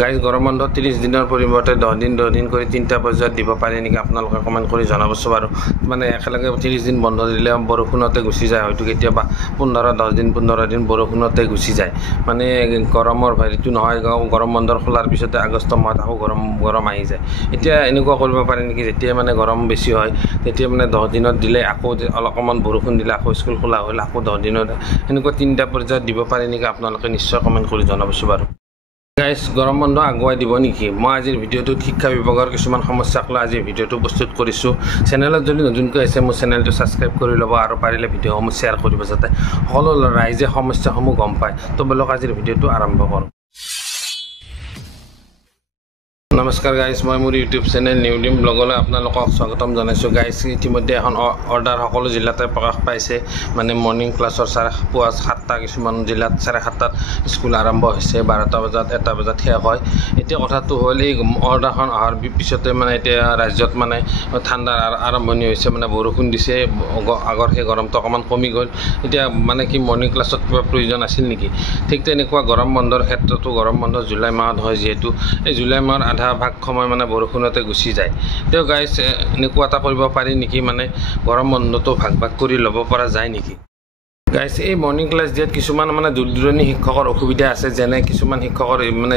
guys গৰম বন্ধ 30 দিনৰ পৰিৱৰ্তে 10 দিন কৰি 3টা পৰ্যায়ত দিব পাৰে নেকি আপোনালোকে কমেণ্ট কৰি জনাবচোন বাৰু মানে একেলগে 30 দিন বন্ধ দিলে বৰষুণতে গুচি যায় হয়তো কেতিয়াবা 15 দিন বৰষুণতে গুচি যায় মানে গৰমৰ ভাইটো নহয় গৰম বন্ধৰ খোলাৰ পিছতে আগষ্ট মাহত আকৌ গৰম আহি যায় এতিয়া এনেকুৱা কৰিব পাৰে নেকি যেতিয়া মানে গৰম বেছি হয় তেতিয়া মানে 10 দিনত দিলে আকৌ অলপমান বৰষুণ দিলে আকৌ স্কুল খোলা হ'ল আকৌ 10 দিনত এনেকুৱা 3টা পৰ্যায়ত দিব পাৰে নেকি আপোনালোকে নিশ্চয় কমেণ্ট কৰি জনাবচোন বাৰু গাইজ গৰম বন্ধ আগুৱাই দিব নেকি মই আজিৰ ভিডিঅ'টোত শিক্ষা বিভাগৰ কিছুমান সমস্যাক লৈ আজিৰ ভিডিঅ'টো প্ৰস্তুত কৰিছোঁ চেনেলত যদি নতুনকৈ আছে মোৰ চেনেলটো ছাবস্ক্ৰাইব কৰি ল'ব আৰু পাৰিলে ভিডিঅ'সমূহ শ্বেয়াৰ কৰিব যাতে সকলো ৰাইজে সমস্যাসমূহ গম পায় তো বলক আজিৰ ভিডিঅ'টো আৰম্ভ কৰোঁ নমস্কাৰ গাইজ মই মোৰ ইউটিউব চেনেল নিউডিম ব্লগলৈ আপোনালোকক স্বাগতম জনাইছোঁ গাইজ ইতিমধ্যে এখন অৰ্ডাৰ সকলো জিলাতে প্ৰকাশ পাইছে মানে মৰ্ণিং ক্লাছৰ পুৱা 7টা কিছুমান জিলাত 7:30টাত স্কুল আৰম্ভ হৈছে 12টা বজাত 1টা বজাত শেষ হয় এতিয়া কথাটো হ'ল এই অৰ্ডাৰখন অহাৰ পিছতে মানে এতিয়া ৰাজ্যত মানে ঠাণ্ডাৰ আৰম্ভণি হৈছে মানে বৰষুণ দিছে আগৰ সেই গৰমটো অকণমান কমি গ'ল এতিয়া মানে কি মৰ্ণিং ক্লাছত কিবা প্ৰয়োজন আছিল নেকি ঠিক তেনেকুৱা গৰম বন্ধৰ ক্ষেত্ৰতো গৰম বন্ধ জুলাই মাহত হয় যিহেতু এই জুলাই মাহৰ আধা ভাগ সময় মানে বৰষুণতে গুচি যায় তেও গাইজ এনেকুৱা এটা কৰিব পাৰি নেকি মানে গৰম বন্ধটো ভাগ কৰি ল'ব পৰা যায় নেকি গাইজ এই মৰ্ণিং ক্লাছ দিয়াত কিছুমান মানে দূৰ দূৰণি শিক্ষকৰ অসুবিধা আছে যেনে কিছুমান শিক্ষকৰ মানে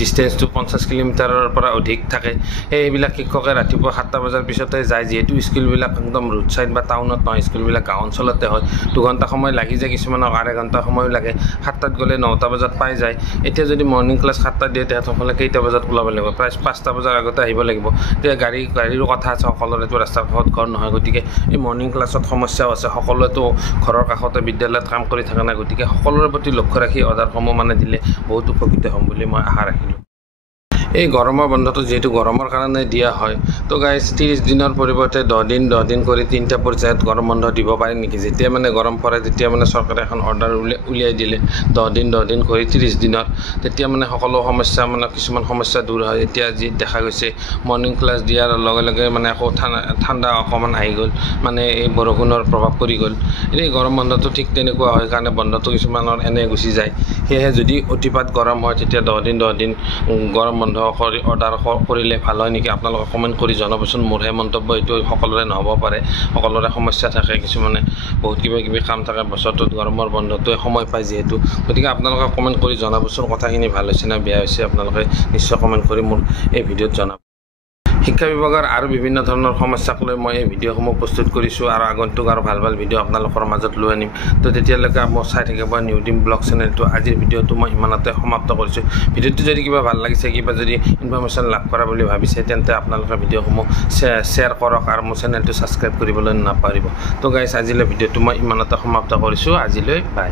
ডিষ্টেঞ্চটো 50 কিলোমিটাৰৰ পৰা অধিক থাকে সেইবিলাক শিক্ষকে ৰাতিপুৱা 7টা বজাৰ পিছতে যায় যিহেতু স্কুলবিলাক একদম ৰোড ছাইড বা টাউনত নহয় স্কুলবিলাক গাঁও অঞ্চলতে হয় 2 ঘণ্টা সময় লাগি যায় কিছুমানক 1.5 ঘণ্টা সময় লাগে 7টাত গ'লে 9টা বজাত পাই যায় এতিয়া যদি মৰ্ণিং ক্লাছ 7টাত দিয়ে তেতিয়াহ'লে কেইটা বজাত ওলাব লাগিব প্ৰায় 5টা বজাৰ আগতে আহিব লাগিব তেতিয়া গাড়ীৰো কথা আছে সকলোৰেতো ৰাস্তাৰ কাষত ঘৰ নহয় গতিকে এই মৰ্ণিং ক্লাছত সমস্যাও আছে সকলোৱেতো ঘৰৰ কাষতে বিদ্যালয়ত কাম কৰি থকা নাই গতিকে সকলোৰে প্ৰতি লক্ষ্য ৰাখি অৰ্ডাৰসমূহ মানে দিলে বহুত উপকৃত হ'ম বুলি মই আশা ৰাখিলোঁ এই গৰমৰ বন্ধটো যেহেতু গৰমৰ কাৰণে দিয়া হয় তো গাইজ 30 দিনৰ পৰিৱৰ্তে 10 দিন কৰি 3টা পৰ্যায়ত গৰম বন্ধ দিব পাৰে নেকি যেতিয়া মানে গৰম পৰে তেতিয়া মানে চৰকাৰে এখন অৰ্ডাৰ উলিয়াই দিলে 10 দিন কৰি 30 দিনত তেতিয়া মানে সকলো সমস্যা মানে কিছুমান সমস্যা দূৰ হয় এতিয়া যি দেখা গৈছে মৰ্ণিং ক্লাছ দিয়াৰ লগে লগে মানে আকৌ ঠাণ্ডা অকণমান আহি গ'ল মানে এই বৰষুণৰ প্ৰভাৱ পৰি গ'ল এই গৰম বন্ধটো ঠিক তেনেকুৱা হয় কাৰণে বন্ধটো কিছুমানৰ এনে গুচি যায় সেয়েহে যদি অতিপাত গৰম হয় তেতিয়া 10 দিন গৰম বন্ধ অৰ্ডাৰ কৰিলে ভাল হয় নেকি আপোনালোকে কমেণ্ট কৰি জনাবচোন মোৰহে মন্তব্য এইটো সকলোৰে নহ'ব পাৰে সকলোৰে সমস্যা থাকে কিছুমানে বহুত কিবা কাম থাকে বছৰটোত গৰমৰ বন্ধটোৱে সময় পায় যিহেতু গতিকে আপোনালোকে কমেণ্ট কৰি জনাবচোন কথাখিনি ভাল হৈছে না বেয়া হৈছে আপোনালোকে নিশ্চয় কমেণ্ট কৰি মোৰ এই ভিডিঅ'ত জনাব শিক্ষা বিভাগৰ আৰু বিভিন্ন ধৰণৰ সমস্যাক লৈ মই এই ভিডিঅ'সমূহ প্ৰস্তুত কৰিছোঁ আৰু আগন্তুক আৰু ভাল ভিডিঅ' আপোনালোকৰ মাজত লৈ আনিম তো তেতিয়ালৈকে মই চাই থাকিব নিউডিম ব্লগ চেনেলটো আজিৰ ভিডিঅ'টো মই ইমানতে সমাপ্ত কৰিছোঁ ভিডিঅ'টো যদি কিবা ভাল লাগিছে কিবা যদি ইনফৰমেশ্যন লাভ কৰা বুলি ভাবিছে তেন্তে আপোনালোকে ভিডিঅ'সমূহ শ্বেয়াৰ কৰক আৰু মোৰ চেনেলটো ছাবস্ক্ৰাইব কৰিবলৈ নাপাহৰিব তো গাইজ আজিলৈ ভিডিঅ'টো মই ইমানতে সমাপ্ত কৰিছোঁ আজিলৈ বাই